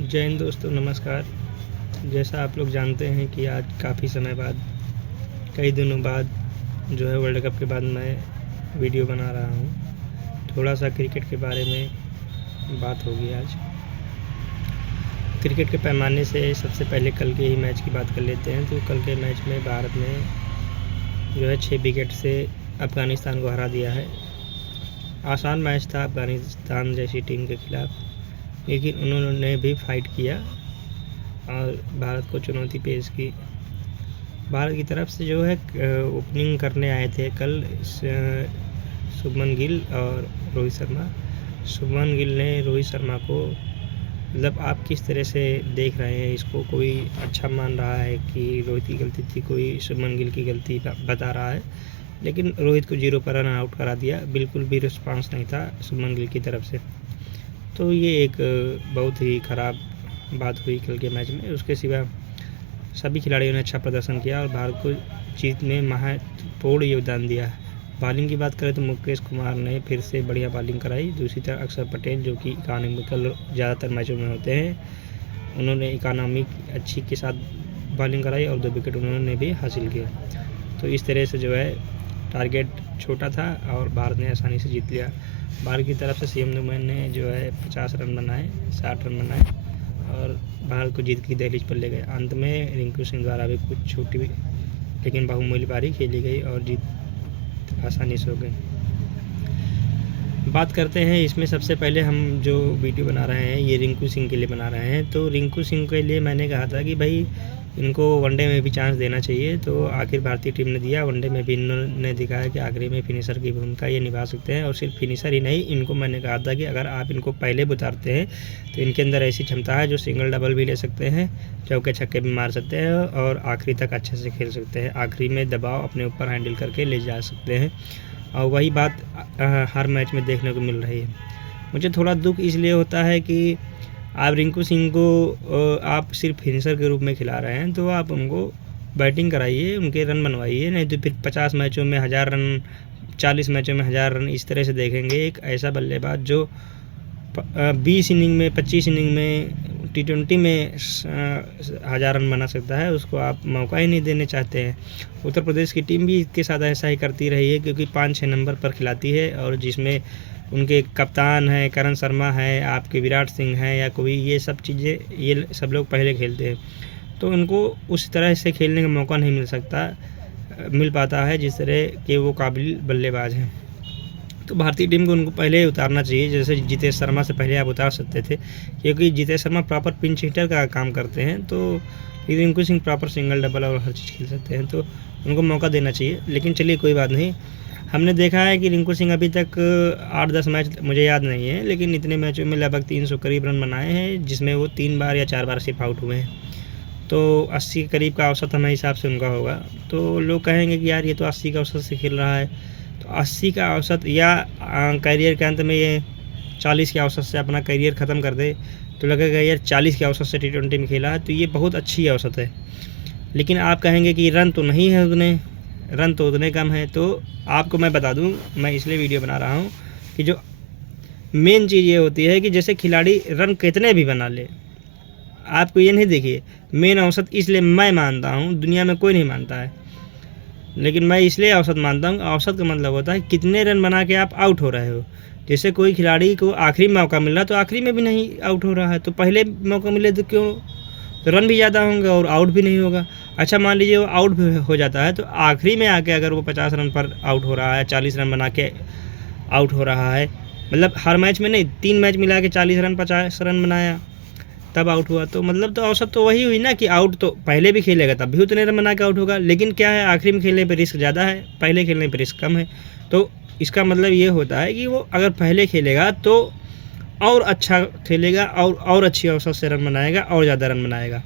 जय हिंद दोस्तों, नमस्कार। जैसा आप लोग जानते हैं कि आज काफ़ी समय बाद, कई दिनों बाद जो है वर्ल्ड कप के बाद मैं वीडियो बना रहा हूँ। थोड़ा सा क्रिकेट के बारे में बात होगी आज। क्रिकेट के पैमाने से सबसे पहले कल के ही मैच की बात कर लेते हैं। तो कल के मैच में भारत ने जो है 6 विकेट से अफ़गानिस्तान को हरा दिया है। आसान मैच था अफ़गानिस्तान जैसी टीम के खिलाफ़, लेकिन उन्होंने भी फाइट किया और भारत को चुनौती पेश की। भारत की तरफ से जो है ओपनिंग करने आए थे कल शुभमन गिल और रोहित शर्मा। शुभमन गिल ने रोहित शर्मा को, मतलब आप किस तरह से देख रहे हैं इसको? कोई अच्छा मान रहा है कि रोहित की गलती थी, कोई शुभमन गिल की गलती बता रहा है, लेकिन रोहित को 0 पर रन आउट करा दिया। बिल्कुल भी रिस्पांस नहीं था शुभमन गिल की तरफ से। तो ये एक बहुत ही ख़राब बात हुई कल के मैच में। उसके सिवा सभी खिलाड़ियों ने अच्छा प्रदर्शन किया और भारत को जीत में महत्वपूर्ण योगदान दिया। बॉलिंग की बात करें तो मुकेश कुमार ने फिर से बढ़िया बॉलिंग कराई। दूसरी तरफ अक्षर पटेल, जो कि इकोनॉमिकल ज़्यादातर मैचों में होते हैं, उन्होंने इकोनॉमिक अच्छी के साथ बॉलिंग कराई और 2 विकेट उन्होंने भी हासिल किए। तो इस तरह से जो है टारगेट छोटा था और भारत ने आसानी से जीत लिया। भारत की तरफ से सीएम दुबे ने जो है 50 रन बनाए, 60 रन बनाए और भारत को जीत की दहलीज पर ले गए। अंत में रिंकू सिंह द्वारा भी कुछ छोटी लेकिन बहुमूल्य पारी खेली गई और जीत आसानी से हो गई। बात करते हैं इसमें सबसे पहले हम जो वीडियो बना रहे हैं ये रिंकू सिंह के लिए बना रहे हैं। तो रिंकू सिंह के लिए मैंने कहा था कि भाई इनको वनडे में भी चांस देना चाहिए। तो आखिर भारतीय टीम ने दिया। वनडे में भी इन्होंने दिखाया कि आखिरी में फिनिशर की भूमिका ये निभा सकते हैं। और सिर्फ फिनिशर ही नहीं, इनको मैंने कहा था कि अगर आप इनको पहले उतारते हैं तो इनके अंदर ऐसी क्षमता है जो सिंगल डबल भी ले सकते हैं, चौके छक्के भी मार सकते हैं और आखिरी तक अच्छे से खेल सकते हैं। आखिरी में दबाव अपने ऊपर हैंडल करके ले जा सकते हैं और वही बात हर मैच में देखने को मिल रही है। मुझे थोड़ा दुख इसलिए होता है कि आप रिंकू सिंह को आप सिर्फ फिनिशर के रूप में खिला रहे हैं, तो आप उनको बैटिंग कराइए, उनके रन बनवाइए। नहीं तो फिर 50 मैचों में 1000 रन, 40 मैचों में 1000 रन, इस तरह से देखेंगे। एक ऐसा बल्लेबाज जो 20 इनिंग में, 25 इनिंग में, T20 में 1000 रन बना सकता है, उसको आप मौका ही नहीं देने चाहते हैं। उत्तर प्रदेश की टीम भी इसके साथ ऐसा ही करती रही है, क्योंकि 5-6 नंबर पर खिलाती है और जिसमें उनके कप्तान हैं, करण शर्मा है, आपके विराट सिंह हैं या कोई, ये सब चीज़ें ये सब लोग पहले खेलते हैं। तो उनको उस तरह से खेलने का मौका नहीं मिल पाता है जिस तरह के वो काबिल बल्लेबाज हैं। तो भारतीय टीम को उनको पहले उतारना चाहिए। जैसे जितेश शर्मा से पहले आप उतार सकते थे, क्योंकि Jitesh Sharma proper pinch hitter का काम करते हैं। तो Rinku Singh proper single double और हर चीज़ खेल सकते हैं, तो उनको मौका देना चाहिए। लेकिन चलिए कोई बात नहीं। हमने देखा है कि रिंकू सिंह अभी तक 8-10 मैच, मुझे याद नहीं है, लेकिन इतने मैचों में लगभग 300 करीब रन बनाए हैं, जिसमें वो 3 बार या 4 बार सिर्फ आउट हुए हैं। तो 80 के करीब का औसत हमारे हिसाब से उनका होगा। तो लोग कहेंगे कि यार ये तो 80 का औसत से खेल रहा है। तो 80 का औसत या करियर के अंत में ये 40 के औसत से अपना करियर ख़त्म कर दे तो लगेगा यार 40 के औसत से T20 में खेला है, तो ये बहुत अच्छी औसत है। लेकिन आप कहेंगे कि रन तो नहीं है उतने, रन तो उतने कम है। तो आपको मैं बता दूं, मैं इसलिए वीडियो बना रहा हूं कि जो मेन चीज़ ये होती है कि जैसे खिलाड़ी रन कितने भी बना ले, आपको ये नहीं देखिए मेन औसत। इसलिए मैं मानता हूं, दुनिया में कोई नहीं मानता है, लेकिन मैं इसलिए औसत मानता हूं। औसत का मतलब होता है कितने रन बना के आप आउट हो रहे हो। जैसे कोई खिलाड़ी को आखिरी मौका मिल रहा तो आखिरी में भी नहीं आउट हो रहा है, तो पहले मौका मिले तो क्यों, तो रन भी ज़्यादा होंगे और आउट भी नहीं होगा। अच्छा मान लीजिए वो आउट भी हो जाता है, तो आखिरी में आके अगर वो 50 रन पर आउट हो रहा है, 40 रन बना के आउट हो रहा है, मतलब हर मैच में नहीं, 3 मैच मिला के 40 रन 50 रन बनाया तब आउट हुआ, तो मतलब तो औसत तो वही हुई ना कि आउट तो पहले भी खेलेगा तब भी उतने रन बना के आउट होगा। लेकिन क्या है, आखिरी में खेलने पर रिस्क ज़्यादा है, पहले खेलने पर रिस्क कम है। तो इसका मतलब ये होता है कि वो अगर पहले खेलेगा तो और अच्छा खेलेगा और अच्छी औसत से रन बनाएगा और ज़्यादा रन बनाएगा।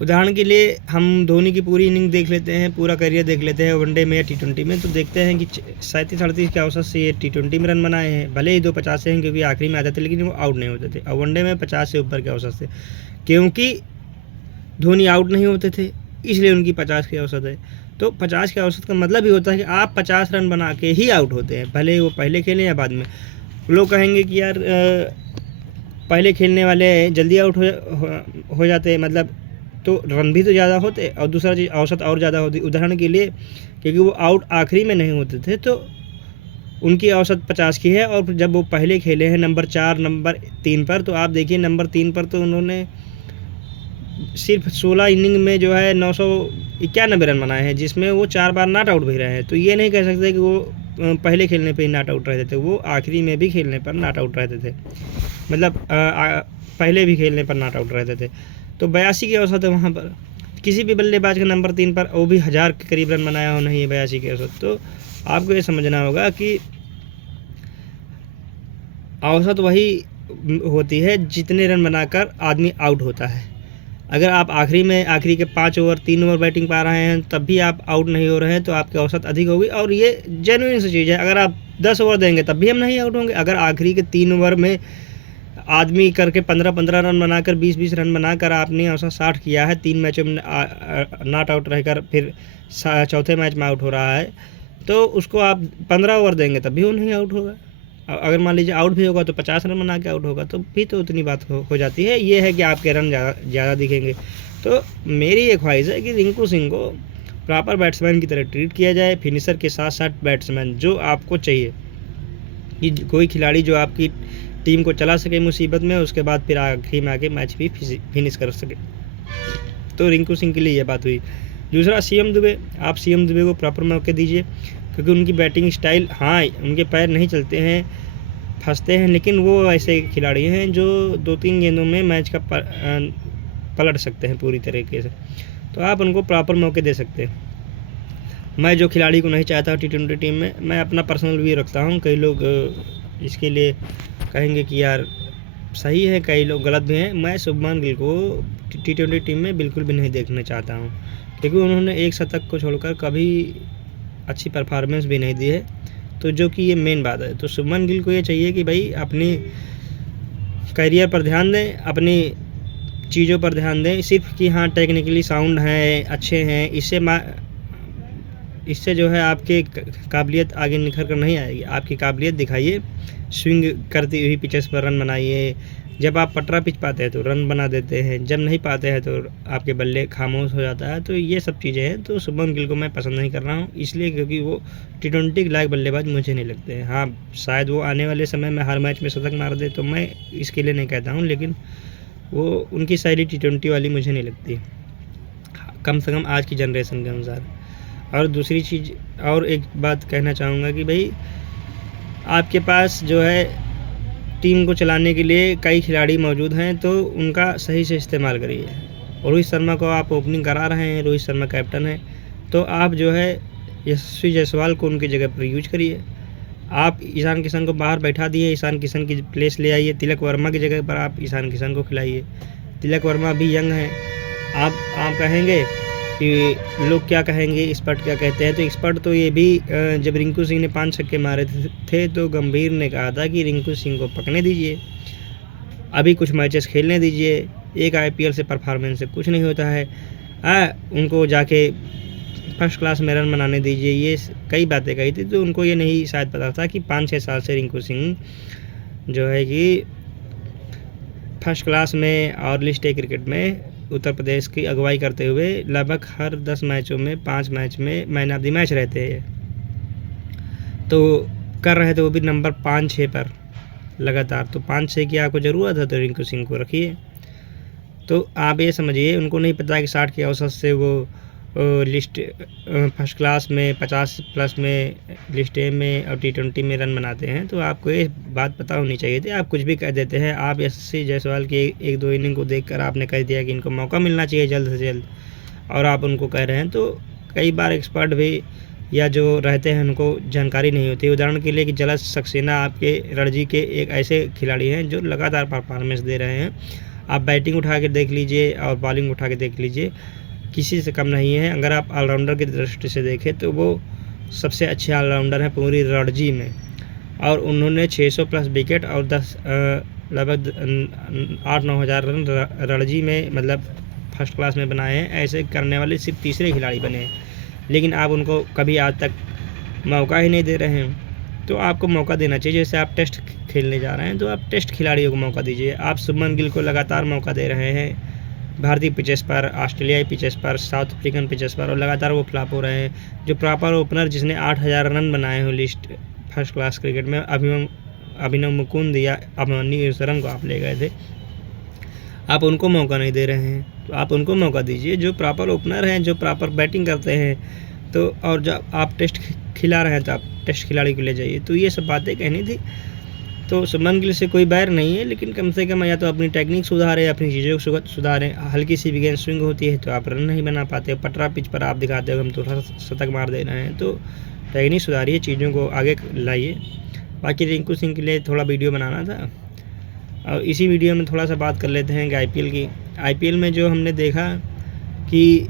उदाहरण के लिए हम धोनी की पूरी इनिंग देख लेते हैं, पूरा करियर देख लेते हैं वनडे में या T20 में, तो देखते हैं कि 37-38 के औसत से ये T20 में रन बनाए हैं। भले ही 250 से हैं क्योंकि आखिरी में आते थे, लेकिन वो आउट नहीं होते थे। और वनडे में 50 से ऊपर के औसत से, क्योंकि धोनी आउट नहीं होते थे, इसलिए उनकी 50 की औसत है। तो 50 के औसत का मतलब ही होता है कि आप 50 रन बना के ही आउट होते हैं, भले वो पहले खेलें या बाद में। लोग कहेंगे कि यार पहले खेलने वाले जल्दी आउट हो जाते, मतलब तो रन भी तो ज़्यादा होते, और दूसरा चीज़ औसत और ज़्यादा होती। उदाहरण के लिए, क्योंकि वो आउट आखिरी में नहीं होते थे, तो उनकी औसत 50 की है, और जब वो पहले खेले हैं नंबर 4 नंबर 3 पर, तो आप देखिए नंबर 3 पर तो उन्होंने सिर्फ 16 इनिंग में जो है 991 रन बनाए हैं, जिसमें वो 4 बार नॉट आउट भी रहे हैं। तो ये नहीं कह सकते कि वो पहले खेलने पे ही नॉट आउट रहते थे, वो आखिरी में भी खेलने पर नॉट आउट रहते थे, मतलब पहले भी खेलने पर नॉट आउट रहते थे। तो 82 की औसत है वहाँ पर। किसी भी बल्लेबाज का नंबर 3 पर, वो भी 1000 के करीब रन बनाया हो, नहीं है 82 की औसत। तो आपको ये समझना होगा कि औसत वही होती है जितने रन बनाकर आदमी आउट होता है। अगर आप आखिरी के 5 ओवर 3 ओवर बैटिंग पा रहे हैं, तब भी आप आउट नहीं हो रहे हैं, तो आपकी औसत अधिक होगी, और ये जेन्युइन सी चीज़ है। अगर आप 10 ओवर देंगे तब भी हम नहीं आउट होंगे। अगर आखिरी के 3 ओवर में आदमी करके 15-15 रन बनाकर 20-20 रन बनाकर आपने औसत 60 किया है, 3 मैचों में नॉट आउट रहकर फिर चौथे मैच में आउट हो रहा है, तो उसको आप 15 ओवर देंगे तब भी वो नहीं आउट होगा। अगर मान लीजिए आउट भी होगा तो 50 रन बना के आउट होगा, तो भी तो उतनी बात हो जाती है। ये है कि आपके रन ज़्यादा दिखेंगे। तो मेरी ये ख्वाहिश है कि रिंकू सिंह को प्रॉपर बैट्समैन की तरह ट्रीट किया जाए, फिनिशर के साथ साथ बैट्समैन जो आपको चाहिए, कि कोई खिलाड़ी जो आपकी टीम को चला सके मुसीबत में, उसके बाद फिर आखिरी में आके मैच भी फिनिश कर सके। तो रिंकू सिंह के लिए ये बात हुई। दूसरा सीएम दुबे, आप सीएम दुबे को प्रॉपर मौके दीजिए, क्योंकि उनकी बैटिंग स्टाइल, हाँ उनके पैर नहीं चलते हैं, फंसते हैं, लेकिन वो ऐसे खिलाड़ी हैं जो 2-3 गेंदों में मैच का पलट सकते हैं पूरी तरीके से। तो आप उनको प्रॉपर मौके दे सकते हैं। मैं जो खिलाड़ी को नहीं चाहता T20 टीम में, मैं अपना पर्सनल व्यू रखता हूँ। कई लोग इसके लिए कहेंगे कि यार सही है, कई लोग गलत भी हैं। मैं शुभमान गिल को T20 टीम में बिल्कुल भी नहीं देखना चाहता हूँ, क्योंकि उन्होंने एक शतक को छोड़कर कभी अच्छी परफॉर्मेंस भी नहीं दी है, तो जो कि ये मेन बात है। तो शुभमान गिल को ये चाहिए कि भाई अपनी करियर पर ध्यान दें, अपनी चीज़ों पर ध्यान दें, सिर्फ कि हाँ टेक्निकली साउंड हैं, अच्छे हैं, इससे जो है आपकी काबिलियत आगे निखर कर नहीं आएगी। आपकी काबिलियत दिखाइए, स्विंग करती हुई पिचेस पर रन बनाइए। जब आप पटरा पिच पाते हैं तो रन बना देते हैं, जब नहीं पाते हैं तो आपके बल्ले खामोश हो जाता है। तो ये सब चीज़ें हैं। तो शुभमन गिल को मैं पसंद नहीं कर रहा हूँ, इसलिए क्योंकि वो T20 के लायक बल्लेबाज मुझे नहीं लगते हैं। हाँ शायद वो आने वाले समय में हर मैच में शतक मार दे, तो मैं इसके लिए नहीं कहता हूँ, लेकिन वो उनकी शैली T20 वाली मुझे नहीं लगती, कम से कम आज की जनरेशन के अनुसार। और दूसरी चीज़, और एक बात कहना चाहूँगा कि भाई आपके पास जो है टीम को चलाने के लिए कई खिलाड़ी मौजूद हैं, तो उनका सही से इस्तेमाल करिए। रोहित शर्मा को आप ओपनिंग करा रहे हैं, रोहित शर्मा कैप्टन है, तो आप जो है यशस्वी जायसवाल को उनकी जगह पर यूज करिए। आप ईशान किशन को बाहर बैठा दिए, ईशान किशन की प्लेस ले आइए, तिलक वर्मा की जगह पर आप ईशान किशन को खिलाइए। तिलक वर्मा भी यंग है। आप कहेंगे कि लोग क्या कहेंगे, एक्सपर्ट क्या कहते हैं, तो एक्सपर्ट तो ये भी, जब रिंकू सिंह ने 5 छक्के मारे थे तो गंभीर ने कहा था कि रिंकू सिंह को पकने दीजिए, अभी कुछ मैचेस खेलने दीजिए, एक IPL से परफॉर्मेंस से कुछ नहीं होता है, उनको जाके फर्स्ट क्लास में रन बनाने दीजिए। ये कई बातें कही थी, तो उनको ये नहीं शायद पता था कि 5-6 साल से रिंकू सिंह जो है कि फर्स्ट क्लास में और लिस्ट ए क्रिकेट में उत्तर प्रदेश की अगुवाई करते हुए लगभग हर 10 मैचों में 5 मैच में मैन ऑफ द मैच रहते हैं, तो कर रहे थे वो भी नंबर 5-6 पर लगातार। तो 5-6 की आपको ज़रूरत है तो रिंकू सिंह को रखिए। तो आप ये समझिए, उनको नहीं पता कि 60 की औसत से वो लिस्ट फर्स्ट क्लास में 50+ में लिस्ट ए में और T20 में रन बनाते हैं। तो आपको ये बात पता होनी चाहिए थी, आप कुछ भी कह देते हैं। आप यशस्वी जायसवाल की 1-2 इनिंग को देखकर आपने कह दिया कि इनको मौका मिलना चाहिए जल्द से जल्द, और आप उनको कह रहे हैं। तो कई बार एक्सपर्ट भी या जो रहते हैं उनको जानकारी नहीं होती। उदाहरण के लिए कि जलज सक्सेना आपके रणजी के एक ऐसे खिलाड़ी हैं जो लगातार परफॉर्मेंस दे रहे हैं। आप बैटिंग उठा के देख लीजिए और बॉलिंग उठा के देख लीजिए, किसी से कम नहीं है। अगर आप ऑलराउंडर की दृष्टि से देखें तो वो सबसे अच्छे ऑलराउंडर हैं पूरी रणजी में, और उन्होंने 600+ विकेट और लगभग 8-9 हज़ार रन रणजी में मतलब फर्स्ट क्लास में बनाए हैं। ऐसे करने वाले सिर्फ तीसरे खिलाड़ी बने हैं, लेकिन आप उनको कभी आज तक मौका ही नहीं दे रहे हैं। तो आपको मौका देना चाहिए। जैसे आप टेस्ट खेलने जा रहे हैं तो आप टेस्ट खिलाड़ियों को मौका दीजिए। आप शुभमन गिल को लगातार मौका दे रहे हैं भारतीय पिचेस पर, ऑस्ट्रेलियाई पिचेस पर, साउथ अफ्रीकन पिचेस पर, और लगातार वो फ्लॉप हो रहे हैं। जो प्रॉपर ओपनर जिसने 8000 रन बनाए हो लिस्ट फर्स्ट क्लास क्रिकेट में, अभिनव मुकुंद या अभिमन्यु ईश्वरन को आप ले गए थे, आप उनको मौका नहीं दे रहे हैं। तो आप उनको मौका दीजिए जो प्रॉपर ओपनर हैं, जो प्रॉपर बैटिंग करते हैं। तो और जब आप टेस्ट खिला रहे हैं तो आप टेस्ट खिलाड़ी को ले जाइए। तो ये सब बातें कहनी थी। तो शुभमन गिल से कोई बैर नहीं है, लेकिन कम से कम या तो अपनी टेक्निक सुधारें, अपनी चीज़ों को सुधारें। हल्की सी भी गेंद स्विंग होती है तो आप रन नहीं बना पाते। पटरा पिच पर आप दिखाते हो हम तो शतक मार दे रहे हैं। तो टेक्निक सुधारिए, चीज़ों को आगे लाइए। बाकी रिंकू सिंह के लिए थोड़ा वीडियो बनाना था, और इसी वीडियो में थोड़ा सा बात कर लेते हैं कि आईपीएल की। आईपीएल में जो हमने देखा कि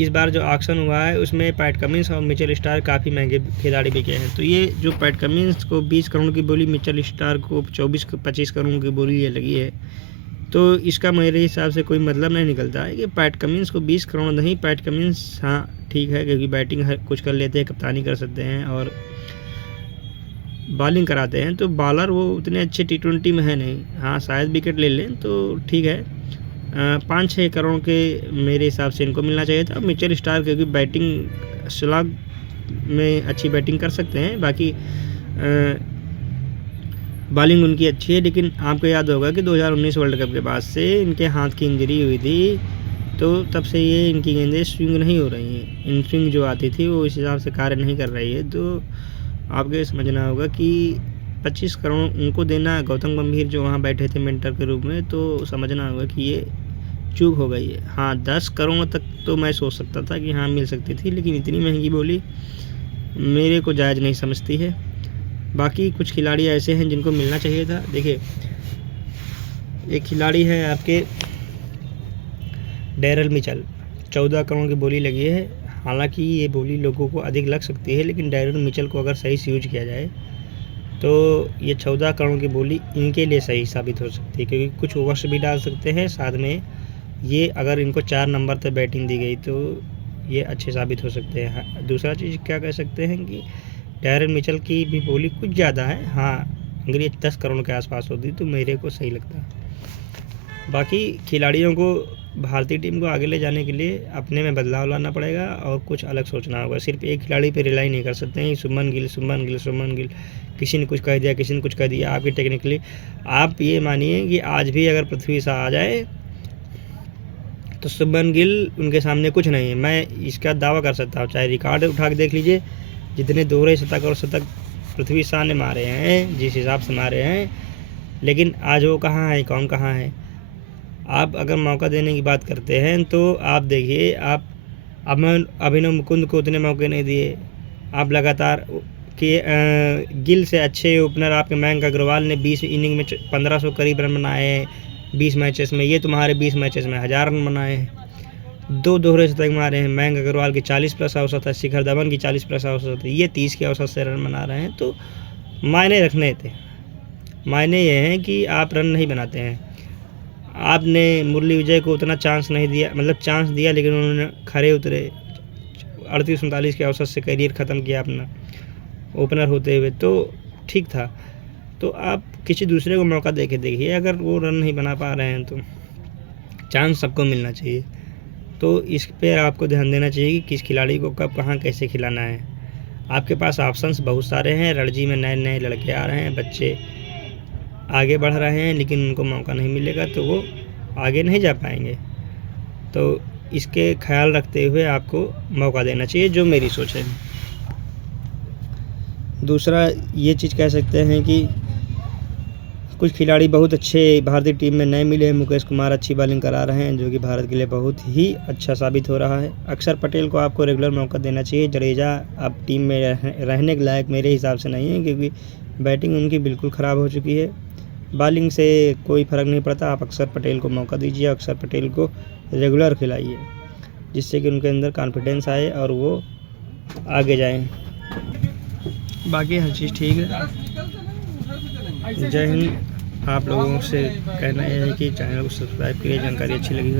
इस बार जो ऑक्शन हुआ है उसमें पैट कमिंस और मिचेल स्टार्क काफ़ी महंगे खिलाड़ी बिके हैं। तो ये जो पैट कमिंस को 20 करोड़ की बोली, मिचेल स्टार्क को 24-25 करोड़ की बोली ये लगी है। तो इसका मेरे हिसाब से कोई मतलब नहीं निकलता है कि पैट कमिंस को 20 करोड़ नहीं। पैट कमिंस हाँ ठीक है, क्योंकि बैटिंग कुछ कर लेते हैं, कप्तानी कर सकते हैं और बॉलिंग कराते हैं। तो बॉलर वो उतने अच्छे T20 में है नहीं। हाँ शायद विकेट ले लें तो ठीक है। 5-6 करोड़ के मेरे हिसाब से इनको मिलना चाहिए था। मिचेल स्टार्क क्योंकि बैटिंग स्लॉग में अच्छी बैटिंग कर सकते हैं, बाकी बॉलिंग उनकी अच्छी है। लेकिन आपको याद होगा कि 2019 वर्ल्ड कप के बाद से इनके हाथ की इंजरी हुई थी, तो तब से ये इनकी गेंदें स्विंग नहीं हो रही हैं। इन स्विंग जो आती थी वो इस हिसाब से कार्य नहीं कर रही है। तो आपको समझना होगा कि 25 करोड़ उनको देना, गौतम गंभीर जो वहाँ बैठे थे मेंटर के रूप में, तो समझना होगा कि ये चूक हो गई है। हाँ 10 करोड़ तक तो मैं सोच सकता था कि हाँ मिल सकती थी, लेकिन इतनी महंगी बोली मेरे को जायज़ नहीं समझती है। बाकी कुछ खिलाड़ी ऐसे हैं जिनको मिलना चाहिए था। देखिए एक खिलाड़ी है आपके डैरल मिचेल, 14 करोड़ की बोली लगी है। हालांकि ये बोली लोगों को अधिक लग सकती है, लेकिन डैरल मिचेल को अगर सही से यूज किया जाए तो ये 14 करोड़ की बोली इनके लिए सही साबित हो सकती है, क्योंकि कुछ ओवर्स भी डाल सकते हैं। साथ में ये अगर इनको 4 नंबर पर बैटिंग दी गई तो ये अच्छे साबित हो सकते हैं। दूसरा चीज़ क्या कह सकते हैं कि डैरल मिचेल की भी बोली कुछ ज़्यादा है। हाँ अगर ये 10 करोड़ के आसपास होती तो मेरे को सही लगता। बाकी खिलाड़ियों को, भारतीय टीम को आगे ले जाने के लिए अपने में बदलाव लाना पड़ेगा और कुछ अलग सोचना होगा। सिर्फ एक खिलाड़ी पे रिलाई नहीं कर सकते हैं। शुभमन गिल, किसी ने कुछ कह दिया, किसी ने कुछ कह दिया। आपकी टेक्निकली आप ये मानिए कि आज भी अगर पृथ्वी शाह आ जाए तो शुभमन गिल उनके सामने कुछ नहीं है। मैं इसका दावा कर सकता हूँ, चाहे रिकॉर्ड उठा के देख लीजिए, जितने दोहरे शतक और शतक पृथ्वी शाह ने मारे हैं, जिस हिसाब से मारे हैं, लेकिन आज वो कहाँ है, कौन कहाँ है। आप अगर मौका देने की बात करते हैं तो आप देखिए, आप अभिनव मुकुंद को उतने मौके नहीं दिए। आप लगातार कि गिल से अच्छे ओपनर आपके मयंक अग्रवाल ने 20 इनिंग में 1500 करीब रन बनाए हैं 20 मैचेस में। ये तुम्हारे 20 मैचेस में 1000 रन बनाए हैं। 2 दोहरे शतक मारे हैं। मयंक अग्रवाल की 40+ औसत है, शिखर धवन की 40+ औसत है, ये 30 की औसत से रन बना रहे हैं। तो मायने रखने थे। मायने ये हैं कि आप रन नहीं बनाते हैं। आपने मुरली विजय को उतना चांस नहीं दिया, मतलब चांस दिया लेकिन उन्होंने खरे उतरे। 38-39 के औसत से करियर ख़त्म किया अपना ओपनर होते हुए, तो ठीक था। तो आप किसी दूसरे को मौका दे के देखिए। अगर वो रन नहीं बना पा रहे हैं तो चांस सबको मिलना चाहिए। तो इस पर आपको ध्यान देना चाहिए कि किस खिलाड़ी को कब कहाँ कैसे खिलाना है। आपके पास ऑप्शंस बहुत सारे हैं। रणजी में नए नए लड़के आ रहे हैं, बच्चे आगे बढ़ रहे हैं, लेकिन उनको मौका नहीं मिलेगा तो वो आगे नहीं जा पाएंगे। तो इसके ख्याल रखते हुए आपको मौका देना चाहिए, जो मेरी सोच है। दूसरा ये चीज़ कह सकते हैं कि कुछ खिलाड़ी बहुत अच्छे भारतीय टीम में नए मिले हैं। मुकेश कुमार अच्छी बॉलिंग करा रहे हैं, जो कि भारत के लिए बहुत ही अच्छा साबित हो रहा है। अक्षर पटेल को आपको रेगुलर मौका देना चाहिए। जडेजा अब टीम में रहने के लायक मेरे हिसाब से नहीं है, क्योंकि बैटिंग उनकी बिल्कुल ख़राब हो चुकी है। बॉलिंग से कोई फ़र्क नहीं पड़ता। आप अक्षर पटेल को मौका दीजिए, अक्षर पटेल को रेगुलर खिलाइए, जिससे कि उनके अंदर कॉन्फिडेंस आए और वो आगे जाएं। बाकी हर चीज़ ठीक है। जय हिंद। आप लोगों से कहना यह है कि चैनल को सब्सक्राइब करिए। जानकारी अच्छी लगी हो